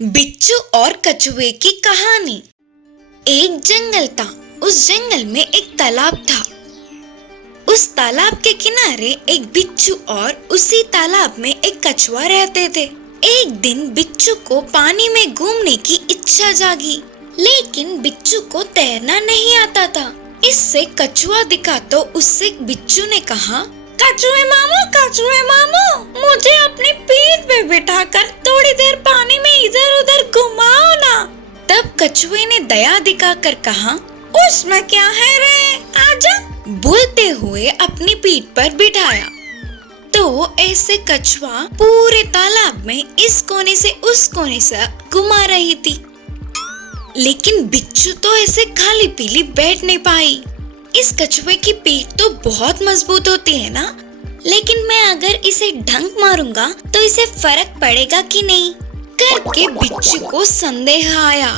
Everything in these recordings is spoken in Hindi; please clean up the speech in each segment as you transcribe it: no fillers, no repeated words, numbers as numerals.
बिच्छू और कछुए की कहानी। एक जंगल था। उस जंगल में एक तालाब था। उस तालाब के किनारे एक बिच्छू और उसी तालाब में एक कछुआ रहते थे। एक दिन बिच्छू को पानी में घूमने की इच्छा जागी, लेकिन बिच्छू को तैरना नहीं आता था। इससे कछुआ दिखा तो उससे बिच्छू ने कहा, कछुए मामू, मुझे अपनी पीठ पे बिठाकर थोड़ी देर पानी में इधर उधर घुमाओ ना। तब कछुए ने दया दिखाकर कहा, उसमें क्या है रे, आजा। बोलते हुए अपनी पीठ पर बिठाया तो ऐसे कछुआ पूरे तालाब में इस कोने से उस कोने से घुमा रही थी। लेकिन बिच्छू तो ऐसे खाली पीली बैठ नहीं पाई। इस कछुए की पीठ तो बहुत मजबूत होती है ना, लेकिन मैं अगर इसे डंक मारूंगा तो इसे फर्क पड़ेगा कि नहीं करके बिच्छू को संदेह आया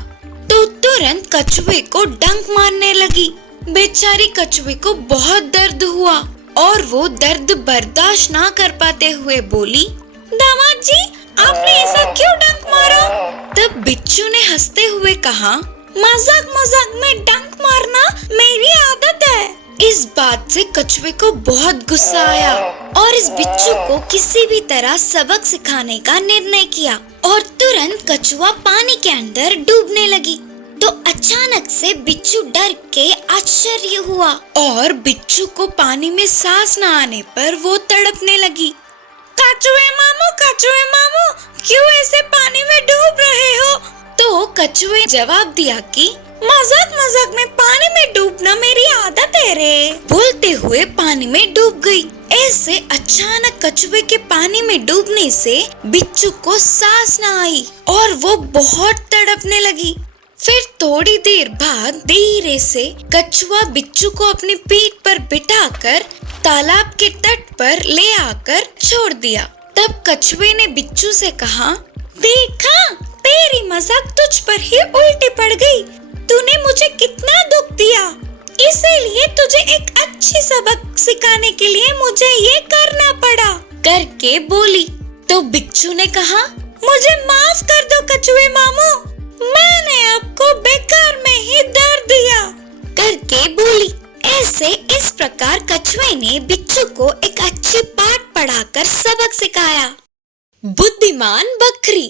तो तुरंत कछुए को डंक मारने लगी। बेचारी कछुए को बहुत दर्द हुआ और वो दर्द बर्दाश्त ना कर पाते हुए बोली, दामाद जी, आपने ऐसा क्यों डंक मारा? तब बिच्छू ने हंसते हुए कहा, मजाक में डंक मारना मेरी आदत है। इस बात से कछुए को बहुत गुस्सा आया और इस बिच्छू को किसी भी तरह सबक सिखाने का निर्णय किया और तुरंत कछुआ पानी के अंदर डूबने लगी। तो अचानक से बिच्छू डर के आश्चर्य हुआ और बिच्छू को पानी में सांस न आने पर वो तड़पने लगी। कछुए मामू, क्यों ऐसे पानी में डूब रहे हो? तो कछुए जवाब दिया कि मजाक में पानी में डूबना मेरी आदत है रे। बोलते हुए पानी में डूब गई। ऐसे अचानक कछुए के पानी में डूबने से बिच्छू को सांस न आई और वो बहुत तड़पने लगी। फिर थोड़ी देर बाद धीरे से कछुआ बिच्छू को अपनी पीठ पर बिठाकर तालाब के तट पर ले आकर छोड़ दिया। तब कछुए ने बिच्छू से कहा, देखा, तेरी मजाक तुझ पर ही उल्टी पड़ गई। तूने मुझे कितना दुख दिया, इसीलिए तुझे एक अच्छी सबक सिखाने के लिए मुझे ये करना पड़ा करके बोली। तो बिच्छू ने कहा, मुझे माफ कर दो कछुए मामू, मैंने आपको बेकार में ही दर्द दिया करके बोली। ऐसे इस प्रकार कछुए ने बिच्छू को एक अच्छी पाठ पढ़ाकर सबक सिखाया। बुद्धिमान बकरी।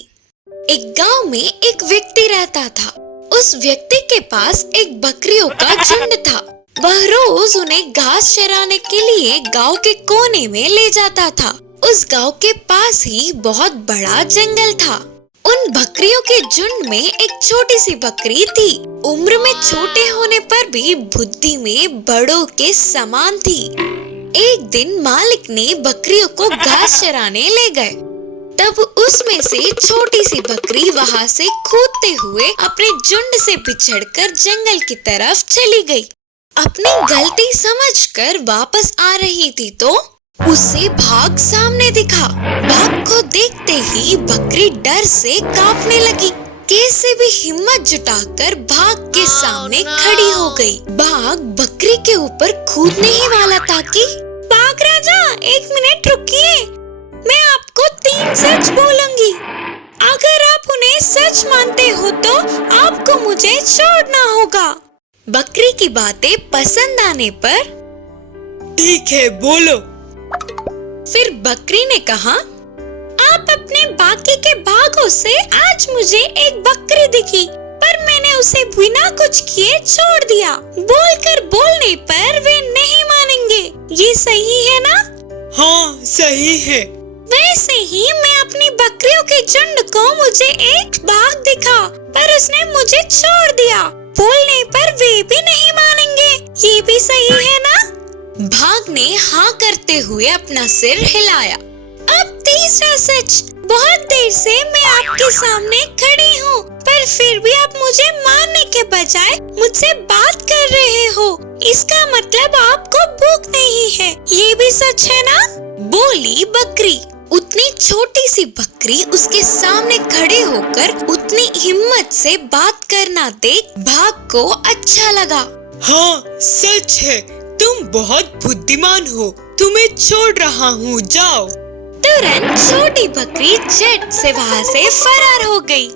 एक गांव में एक व्यक्ति रहता था। उस व्यक्ति के पास एक बकरियों का झुंड था। वह रोज उन्हें घास चराने के लिए गांव के कोने में ले जाता था। उस गांव के पास ही बहुत बड़ा जंगल था। उन बकरियों के झुंड में एक छोटी सी बकरी थी। उम्र में छोटे होने पर भी बुद्धि में बड़ों के समान थी। एक दिन मालिक ने बकरियों को घास चराने ले गए। तब उसमें से छोटी सी बकरी वहाँ से कूदते हुए अपने झुंड से बिछड़कर जंगल की तरफ चली गई। अपनी गलती समझकर वापस आ रही थी तो उसे भाग सामने दिखा। भाग को देखते ही बकरी डर से कांपने लगी। कैसे भी हिम्मत जुटाकर भाग के सामने खड़ी हो गई। भाग बकरी के ऊपर कूदने ही वाला था कि, भाग राजा, एक मिनट रुकिए, मैं आपको 3 सच बोलूंगी। अगर आप उन्हें सच मानते हो तो आपको मुझे छोड़ना होगा। बकरी की बातें पसंद आने पर, ठीक है, बोलो। फिर बकरी ने कहा, आप अपने बाकी के भागों से आज मुझे एक बकरी दिखी, पर मैंने उसे बिना कुछ किए छोड़ दिया। बोलकर बोलने पर वे नहीं मानेंगे, ये सही है ना? हाँ, सही है। वैसे ही मैं अपनी बकरियों के झुंड को मुझे एक बाघ दिखा, पर उसने मुझे छोड़ दिया। बोलने पर वे भी नहीं मानेंगे, ये भी सही है ना? बाघ ने हाँ करते हुए अपना सिर हिलाया। अब तीसरा सच, बहुत देर से मैं आपके सामने खड़ी हूँ, पर फिर भी आप मुझे मारने के बजाय मुझसे बात कर रहे हो। इसका मतलब आपको भूख नहीं है, ये भी सच है ना? बोली बकरी। उतनी छोटी सी बकरी उसके सामने खड़े होकर उतनी हिम्मत से बात करना देख बाघ को अच्छा लगा। हाँ, सच है, तुम बहुत बुद्धिमान हो, तुम्हें छोड़ रहा हूँ, जाओ। तुरंत छोटी बकरी झट से वहाँ से फरार हो गई।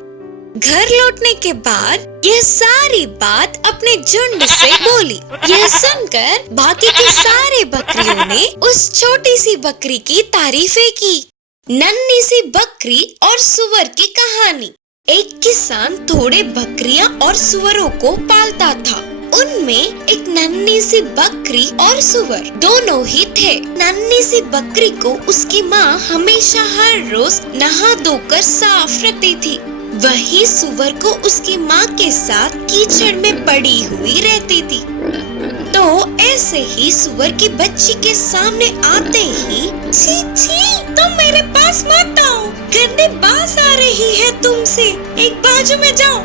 घर लौटने के बाद यह सारी बात अपने झुंड से बोली। यह सुनकर बाकी की सारे बकरियों ने उस छोटी सी बकरी की तारीफें की। नन्ही सी बकरी और सुअर की कहानी। एक किसान थोड़े बकरियां और सुअरों को पालता था। उनमें एक नन्ही सी बकरी और सुअर दोनों ही थे। नन्ही सी बकरी को उसकी माँ हमेशा हर रोज नहा धोकर साफ रखती थी। वही सुअर को उसकी माँ के साथ कीचड़ में पड़ी हुई रहती थी। तो ऐसे ही सुअर की बच्ची के सामने आते ही, छी छी, तुम मेरे पास मत आओ, गंदी बास आ रही है तुमसे, एक बाजू में जाओ।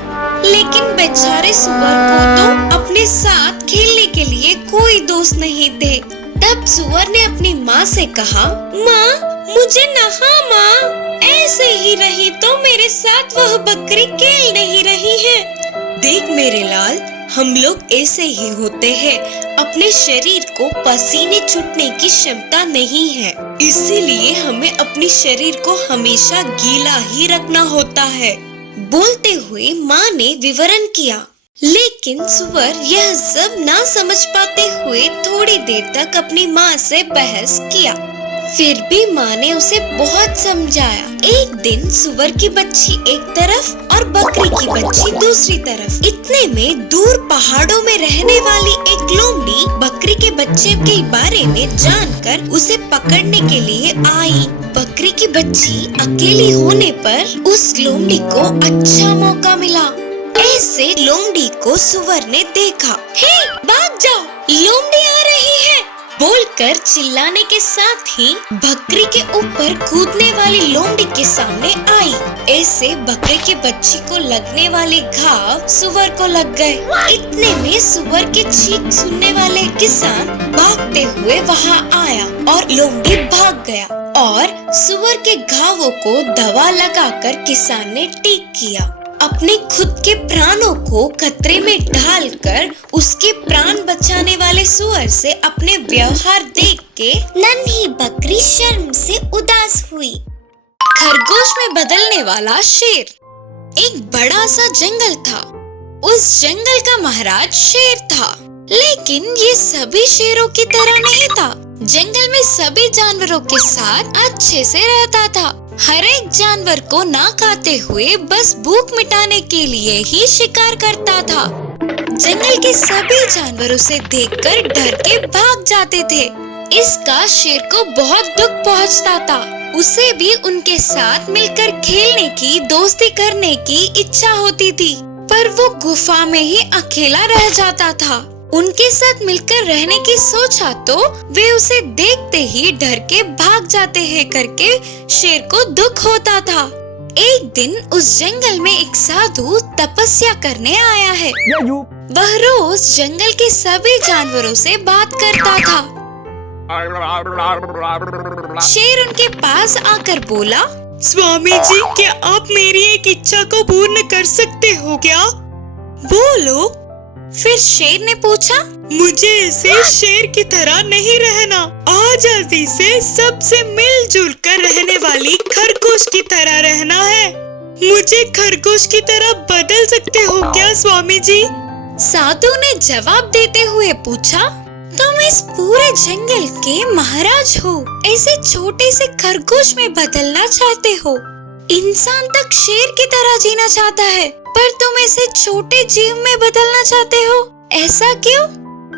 लेकिन बेचारे सुअर को तो अपने साथ खेलने के लिए कोई दोस्त नहीं थे। तब सुअर ने अपनी माँ से कहा, माँ मुझे नहा माँ, ऐसे ही रही तो मेरे साथ वह बकरी खेल नहीं रही है। देख मेरे लाल, हम लोग ऐसे ही होते हैं। अपने शरीर को पसीने छूटने की क्षमता नहीं है, इसीलिए हमें अपने शरीर को हमेशा गीला ही रखना होता है। बोलते हुए माँ ने विवरण किया। लेकिन सुअर यह सब ना समझ पाते हुए थोड़ी देर तक अपनी माँ से बहस किया। फिर भी माँ ने उसे बहुत समझाया। एक दिन सुअर की बच्ची एक तरफ और बकरी की बच्ची दूसरी तरफ। इतने में दूर पहाड़ों में रहने वाली एक लोमड़ी बकरी के बच्चे के बारे में जानकर उसे पकड़ने के लिए आई। बकरी की बच्ची अकेली होने पर उस लोमड़ी को अच्छा मौका मिला। ऐसे लोमड़ी को सुअर ने देखा। हे, भाग जाओ, लोमड़ी आ रही है, बोलकर चिल्लाने के साथ ही बकरी के ऊपर कूदने वाली लोमड़ी के सामने आई। ऐसे बकरी की बच्ची को लगने वाले घाव सुअर को लग गए। इतने में सुअर के चीख सुनने वाले किसान भागते हुए वहाँ आया और लोमड़ी भाग गया और सुअर के घावों को दवा लगाकर किसान ने ठीक किया। अपने खुद के प्राणों को खतरे में डालकर उसके प्राण बचाने वाले सुअर से अपने व्यवहार देख के नन्ही बकरी शर्म से उदास हुई। खरगोश में बदलने वाला शेर। एक बड़ा सा जंगल था। उस जंगल का महाराज शेर था, लेकिन ये सभी शेरों की तरह नहीं था। जंगल में सभी जानवरों के साथ अच्छे से रहता था। हर एक जानवर को ना खाते हुए बस भूख मिटाने के लिए ही शिकार करता था। जंगल के सभी जानवर उसे देखकर डर के भाग जाते थे। इसका शेर को बहुत दुख पहुंचता था। उसे भी उनके साथ मिलकर खेलने की, दोस्ती करने की इच्छा होती थी, पर वो गुफा में ही अकेला रह जाता था। उनके साथ मिलकर रहने की सोचा तो वे उसे देखते ही डर के भाग जाते हैं करके शेर को दुख होता था। एक दिन उस जंगल में एक साधु तपस्या करने आया है। वह रोज जंगल के सभी जानवरों से बात करता था। शेर उनके पास आकर बोला, स्वामी जी, क्या आप मेरी एक इच्छा को पूर्ण कर सकते हो क्या? बोलो। फिर शेर ने पूछा, मुझे ऐसे शेर की तरह नहीं रहना, आजादी से सबसे मिलजुल कर रहने वाली खरगोश की तरह रहना है। मुझे खरगोश की तरह बदल सकते हो क्या स्वामी जी? साधु ने जवाब देते हुए पूछा, तुम इस पूरे जंगल के महाराज हो, ऐसे छोटे से खरगोश में बदलना चाहते हो? इंसान तक शेर की तरह जीना चाहता है, पर तुम ऐसे छोटे जीव में बदलना चाहते हो, ऐसा क्यों?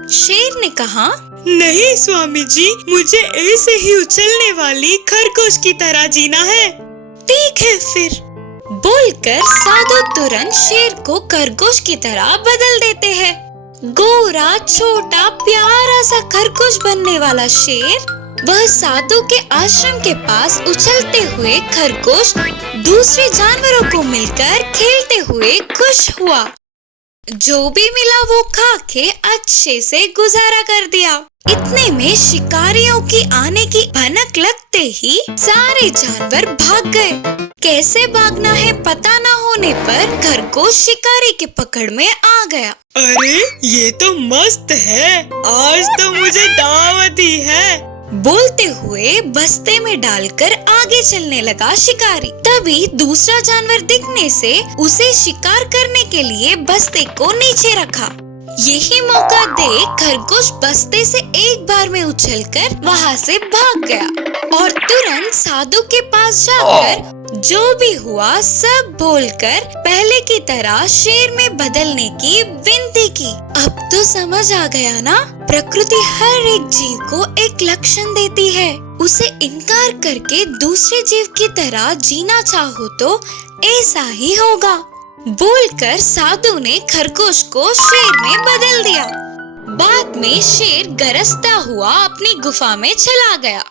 शेर ने कहा, नहीं स्वामी जी, मुझे ऐसे ही उछलने वाली खरगोश की तरह जीना है। ठीक है फिर, बोलकर साधु तुरंत शेर को खरगोश की तरह बदल देते हैं। गोरा, छोटा, प्यारा सा खरगोश बनने वाला शेर वह साधु के आश्रम के पास उछलते हुए खरगोश दूसरे जानवरों को मिलकर खेलते हुए खुश हुआ। जो भी मिला वो खा के अच्छे से गुजारा कर दिया। इतने में शिकारियों की आने की भनक लगते ही सारे जानवर भाग गए। कैसे भागना है पता न होने पर खरगोश शिकारी के पकड़ में आ गया। अरे ये तो मस्त है, आज तो मुझे दावत ही है। बोलते हुए बस्ते में डालकर आगे चलने लगा शिकारी। तभी दूसरा जानवर दिखने से उसे शिकार करने के लिए बस्ते को नीचे रखा। यही मौका देख खरगोश बस्ते से एक बार में उछलकर वहाँ से भाग गया और तुरंत साधु के पास जाकर जो भी हुआ सब बोलकर पहले की तरह शेर में बदलने की विनती की। अब तो समझ आ गया ना, प्रकृति हर एक जीव को एक लक्षण देती है। उसे इनकार करके दूसरे जीव की तरह जीना चाहो तो ऐसा ही होगा। बोलकर साधु ने खरगोश को शेर में बदल दिया। बाद में शेर गरजता हुआ अपनी गुफा में चला गया।